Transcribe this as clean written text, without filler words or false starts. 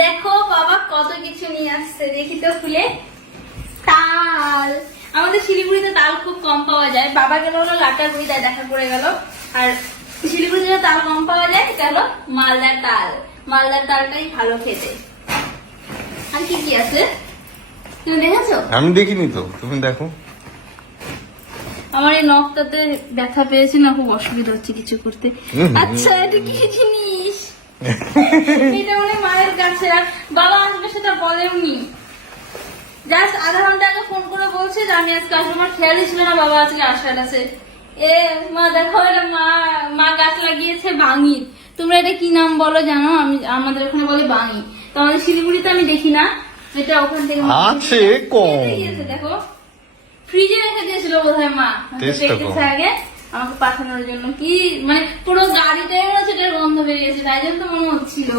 দেখো বাবা কত কিছু নিয়ে আসছে, দেখি তো খুলে। তাল, আমাদের শিলিগুড়িতে তাল খুব কম পাওয়া যায়। বাবা গেল হলো লাটাগুড়ি, তাই দেখা করে গেল। আর শিলিগুড়িতে তাল কম পাওয়া যায়, এটা হলো মালদার তাল। মালদার তালটাই ভালো খেতে। আর কি কি আছে তুমি দেখেছো? আমি দেখিনি তো, তুমি দেখো। আমার এই নখটাতে ব্যথা পেয়েছে না, খুব অসুবিধা হচ্ছে কিছু করতে। আচ্ছা এটা কি জিনিস? এটা মানে মায়ের কাছে। আর বাবা আসবে সেটা বলেওনি, জাস্ট আধা ঘন্টা আগে ফোন করে বলছে যে আমি আজকে আসবো। আমার খেয়ালই ছিল না বাবা আজকে আসার আছে। এ মা দেখো, এটা মা গাছ লাগিয়েছে বাঙির। তোমরা এটা কি নাম বলো জানো? আমাদের ওখানে বলে বাঙি। তো আমাদের শিলিগুড়িতে আমি দেখি না, এটা ওখান থেকে আছে কম। দেখো ফ্রিজে রেখে দিয়েছিল বোধহয় মা টেস্টটা আগে আমাকে পাঠানোর জন্য। কি মানে পুরো গাড়িটাই সেটার গন্ধ বেরিয়েছে, তাই জন্য তো মনে হচ্ছিল।